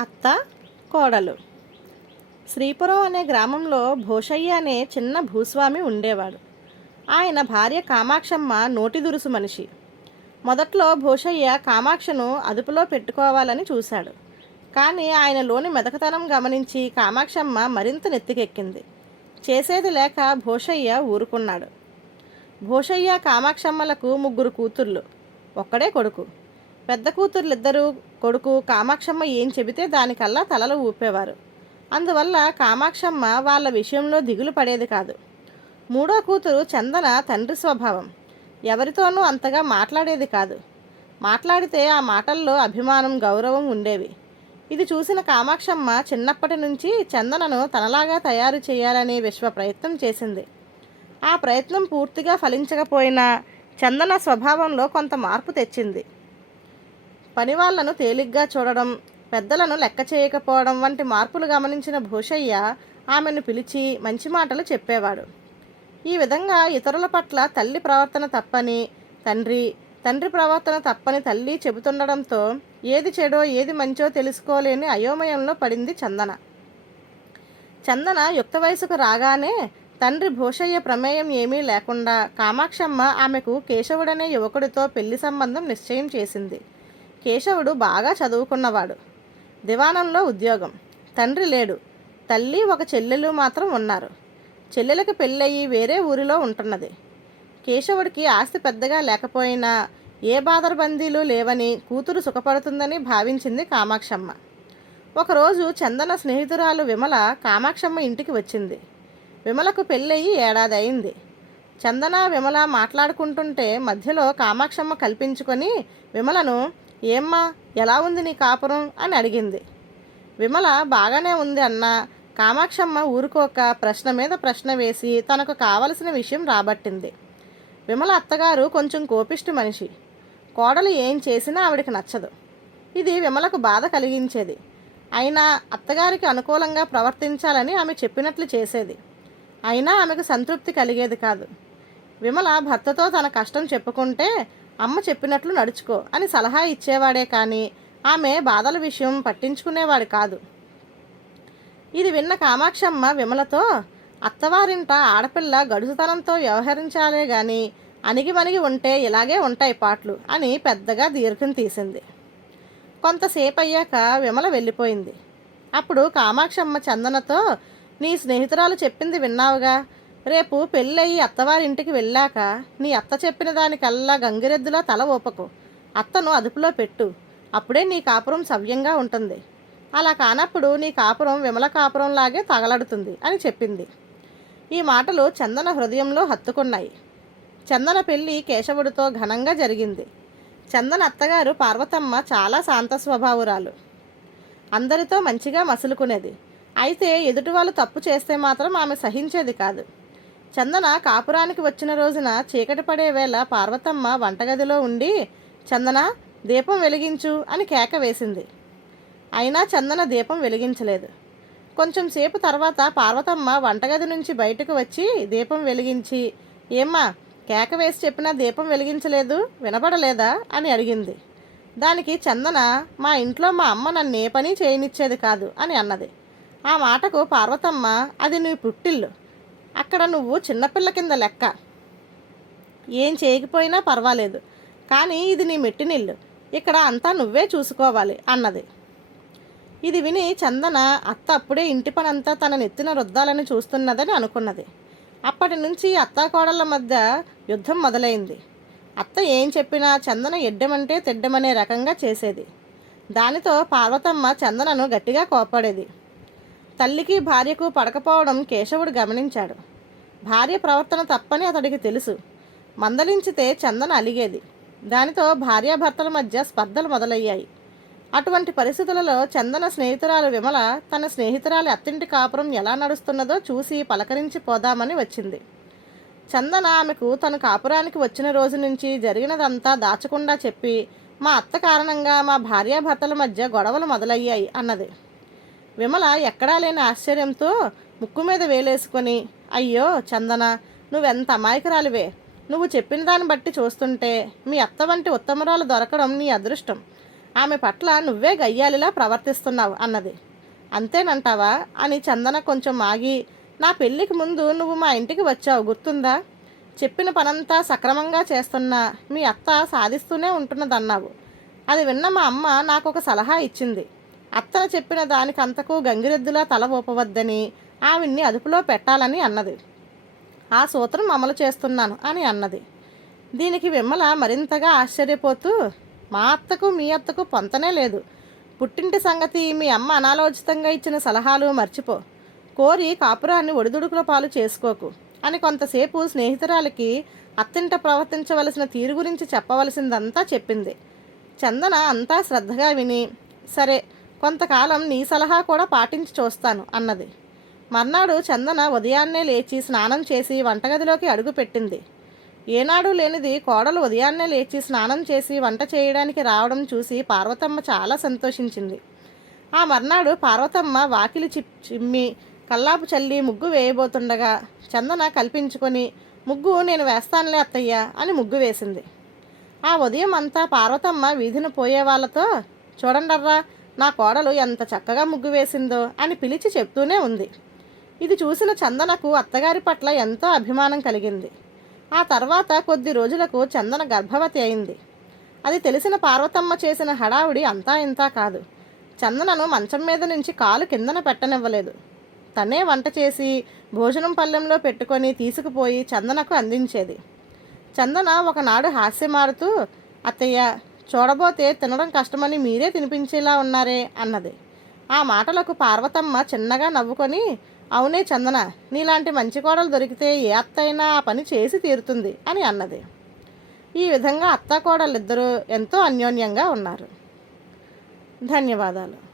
అత్త కోడలు. శ్రీపురం అనే గ్రామంలో భోషయ్య అనే చిన్న భూస్వామి ఉండేవాడు. ఆయన భార్య కామాక్షమ్మ నోటి దురుసు మనిషి. మొదట్లో భూషయ్య కామాక్షను అదుపులో పెట్టుకోవాలని చూశాడు. కానీ ఆయనలోని మెదకతనం గమనించి కామాక్షమ్మ మరింత నెత్తికెక్కింది. చేసేది లేక భూషయ్య ఊరుకున్నాడు. భూషయ్య కామాక్షమ్మలకు ముగ్గురు కూతుర్లు. ఒక్కడే కొడుకు. పెద్ద కూతుర్లిద్దరూ కొడుకు కామాక్షమ్మ ఏం చెబితే దానికల్లా తలలు ఊపేవారు. అందువల్ల కామాక్షమ్మ వాళ్ళ విషయంలో దిగులు పడేది కాదు. మూడో కూతురు చందన తండ్రి స్వభావం. ఎవరితోనూ అంతగా మాట్లాడేది కాదు. మాట్లాడితే ఆ మాటల్లో అభిమానం గౌరవం ఉండేవి. ఇది చూసిన కామాక్షమ్మ చిన్నప్పటి నుంచి చందనను తనలాగా తయారు చేయాలనే విశ్వ ప్రయత్నం చేసింది. ఆ ప్రయత్నం పూర్తిగా ఫలించకపోయినా చందన స్వభావంలో కొంత మార్పు తెచ్చింది. పనివాళ్ళను తేలిగ్గా చూడడం పెద్దలను లెక్క చేయకపోవడం వంటి మార్పులు గమనించిన భూషయ్య ఆమెను పిలిచి మంచి మాటలు చెప్పేవాడు. ఈ విధంగా ఇతరుల పట్ల తల్లి ప్రవర్తన తప్పని తండ్రి తండ్రి ప్రవర్తన తప్పని తల్లి చెబుతుండడంతో ఏది చెడో ఏది మంచో తెలుసుకోలేని అయోమయంలో పడింది చందన. చందన యుక్త వయసుకు రాగానే తండ్రి భూషయ్య ప్రమేయం ఏమీ లేకుండా కామాక్షమ్మ ఆమెకు కేశవుడనే యువకుడితో పెళ్ళి సంబంధం నిశ్చయం చేసింది. కేశవుడు బాగా చదువుకున్నవాడు. దివాణంలో ఉద్యోగం. తండ్రి లేడు. తల్లి ఒక చెల్లెలు మాత్రం ఉన్నారు. చెల్లెలకు పెళ్ళయి వేరే ఊరిలో ఉంటున్నది. కేశవుడికి ఆస్తి పెద్దగా లేకపోయినా ఏ బాదరబందీలు లేవని కూతురు సుఖపడుతుందని భావించింది కామాక్షమ్మ. ఒకరోజు చందన స్నేహితురాలు విమల కామాక్షమ్మ ఇంటికి వచ్చింది. విమలకు పెళ్ళయి ఏడాది అయింది చందన విమల మాట్లాడుకుంటుంటే మధ్యలో కామాక్షమ్మ కల్పించుకొని విమలను ఏమ్మా ఎలా ఉంది నీ కాపురం? అని అడిగింది. విమల బాగానే ఉంది అన్న. కామాక్షమ్మ ఊరుకోక ప్రశ్న మీద ప్రశ్న వేసి తనకు కావలసిన విషయం రాబట్టింది. విమల అత్తగారు కొంచెం కోపిష్టి మనిషి. కోడలు ఏం చేసినా ఆవిడకి నచ్చదు. ఇది విమలకు బాధ కలిగించేది. అయినా అత్తగారికి అనుకూలంగా ప్రవర్తించాలని ఆమె చెప్పినట్లు చేసేది. అయినా ఆమెకు సంతృప్తి కలిగేది కాదు. విమల భర్తతో తన కష్టం చెప్పుకుంటే అమ్మ చెప్పినట్లు నడుచుకో అని సలహా ఇచ్చేవాడే కానీ ఆమె బాధల విషయం పట్టించుకునేవాడు కాదు. ఇది విన్న కామాక్షమ్మ విమలతో అత్తవారింట ఆడపిల్ల గడుసుతనంతో వ్యవహరించాలే గాని అణిగిమణిగి ఉంటే ఇలాగే ఉంటాయి పాటలు అని పెద్దగా దీర్ఘం తీసింది. కొంతసేపు అయ్యాక విమల వెళ్ళిపోయింది. అప్పుడు కామాక్షమ్మ చందనతో నీ స్నేహితురాలు చెప్పింది విన్నావుగా? రేపు పెళ్ళయి అత్తవారింటికి వెళ్ళాక నీ అత్త చెప్పిన దానికల్లా గంగిరెద్దులా తల ఊపకు. అత్తను అదుపులో పెట్టు. అప్పుడే నీ కాపురం సవ్యంగా ఉంటుంది. అలా కానప్పుడు నీ కాపురం విమల కాపురంలాగే తగలడుతుంది అని చెప్పింది. ఈ మాటలు చందన హృదయంలో హత్తుకున్నాయి. చందన పెళ్ళి కేశవుడితో ఘనంగా జరిగింది. చందన అత్తగారు పార్వతమ్మ చాలా శాంత స్వభావురాలు. అందరితో మంచిగా మసులుకునేది. అయితే ఎదుటి వాళ్ళు తప్పు చేస్తే మాత్రం ఆమె సహించేది కాదు. చందన కాపురానికి వచ్చిన రోజున చీకటి పడే వేళ పార్వతమ్మ వంటగదిలో ఉండి చందన దీపం వెలిగించు అని కేక వేసింది. అయినా చందన దీపం వెలిగించలేదు. కొంచెం సేపు తర్వాత పార్వతమ్మ వంటగది నుంచి బయటకు వచ్చి దీపం వెలిగించి. ఏమ్మా కేక వేసి చెప్పినా దీపం వెలిగించలేదు వినపడలేదా అని అడిగింది. దానికి చందన మా ఇంట్లో మా అమ్మ నన్ను ఏ పని చేయనిచ్చేది కాదు అని అన్నది. ఆ మాటకు పార్వతమ్మ అది నీ పుట్టిల్లు. అక్కడ నువ్వు చిన్నపిల్ల కింద లెక్క. ఏం చేయకపోయినా పర్వాలేదు. కానీ ఇది నీ మెట్టినిల్లు. ఇక్కడ అంతా నువ్వే చూసుకోవాలి అన్నది. ఇది విని చందన అత్త అప్పుడే ఇంటి పనంతా తన నెత్తిన రుద్దాలని చూస్తున్నదని అనుకున్నది. అప్పటి నుంచి అత్త కోడళ్ళ మధ్య యుద్ధం మొదలైంది. అత్త ఏం చెప్పినా చందన ఎడ్డమంటే తెడ్డమనే రకంగా చేసేది. దానితో పార్వతమ్మ చందనను గట్టిగా కోపడేది తల్లికి భార్యకు పడకపోవడం కేశవుడు గమనించాడు. భార్య ప్రవర్తన తప్పని అతడికి తెలుసు. మందలించితే చందన అలిగేది. దానితో భార్యాభర్తల మధ్య స్పర్ధలు మొదలయ్యాయి. అటువంటి పరిస్థితులలో చందన స్నేహితురాలు విమల తన స్నేహితురాలి అత్తింటి కాపురం ఎలా నడుస్తున్నదో చూసి పలకరించి పోదామని వచ్చింది. చందన ఆమెకు తన కాపురానికి వచ్చిన రోజు నుంచి జరిగినదంతా దాచకుండా చెప్పి మా అత్త కారణంగా మా భార్యాభర్తల మధ్య గొడవలు మొదలయ్యాయి అన్నది. విమల ఎక్కడా లేని ఆశ్చర్యంతో ముక్కు మీద వేలేసుకొని అయ్యో చందన నువ్వెంత అమాయకురాలివే. నువ్వు చెప్పిన దాన్ని బట్టి చూస్తుంటే మీ అత్త వంటి ఉత్తమరాలు దొరకడం నీ అదృష్టం. ఆమె పట్ల నువ్వే గయ్యాలిలా ప్రవర్తిస్తున్నావు అన్నది. అంతేనంటావా అని చందన కొంచెం ఆగి నా పెళ్ళికి ముందు నువ్వు మా ఇంటికి వచ్చావు గుర్తుందా? చెప్పిన పనంతా సక్రమంగా చేస్తున్నా మీ అత్త సాధిస్తూనే ఉంటున్నదన్నావు. అది విన్న మా అమ్మ నాకు ఒక సలహా ఇచ్చింది. అత్తను చెప్పిన దానికంతకు గంగిరెద్దులా తల ఊపవద్దని ఆవిడ్ని అదుపులో పెట్టాలని అన్నది. ఆ సూత్రం అమలు చేస్తున్నాను అని అన్నది. దీనికి విమ్మల మరింతగా ఆశ్చర్యపోతూ మా అత్తకు మీ అత్తకు పొంతనే లేదు. పుట్టింటి సంగతి మీ అమ్మ అనాలోచితంగా ఇచ్చిన సలహాలు మర్చిపో. కోరి కాపురాన్ని ఒడిదుడుకుల పాలు చేసుకోకు. అని కొంతసేపు స్నేహితురాలకి అత్తింట ప్రవర్తించవలసిన తీరు గురించి చెప్పవలసిందంతా చెప్పింది. చందన అంతా శ్రద్ధగా విని సరే కొంతకాలం నీ సలహా కూడా పాటించి చూస్తాను అన్నది. మర్నాడు చందన ఉదయాన్నే లేచి స్నానం చేసి వంటగదిలోకి అడుగుపెట్టింది ఏనాడు లేనిది కోడలు ఉదయాన్నే లేచి స్నానం చేసి వంట చేయడానికి రావడం చూసి పార్వతమ్మ చాలా సంతోషించింది. ఆ మర్నాడు పార్వతమ్మ వాకిలి చిప్ చిమ్మి కల్లాపు చల్లి ముగ్గు వేయబోతుండగా చందన కల్పించుకొని ముగ్గు నేను వేస్తానులే అత్తయ్య అని ముగ్గు వేసింది. ఆ ఉదయం అంతా పార్వతమ్మ వీధిన పోయే వాళ్ళతో చూడండర్రా నా కోడలు ఎంత చక్కగా ముగ్గు వేసిందో అని పిలిచి చెప్తూనే ఉంది. ఇది చూసిన చందనకు అత్తగారి పట్ల ఎంతో అభిమానం కలిగింది. ఆ తర్వాత కొద్ది రోజులకు చందన గర్భవతి అయింది. అది తెలిసిన పార్వతమ్మ చేసిన హడావుడి అంతా ఇంతా కాదు. చందనను మంచం మీద నుంచి కాలు కిందన పెట్టనివ్వలేదు. తనే వంట చేసి భోజనం పళ్ళెంలో పెట్టుకొని తీసుకుపోయి చందనకు అందించేది. చందన ఒకనాడు హాస్యమారుతూ అత్తయ్య చూడబోతే తినడం కష్టమని మీరే తినిపించేలా ఉన్నారే అన్నది. ఆ మాటలకు పార్వతమ్మ చిన్నగా నవ్వుకొని అవునే చందన నీలాంటి మంచి కోడలు దొరికితే ఏ అత్త అయినా ఆ పని చేసి తీరుతుంది అని అన్నది. ఈ విధంగా అత్త కోడలిద్దరూ ఎంతో అన్యోన్యంగా ఉన్నారు. ధన్యవాదాలు.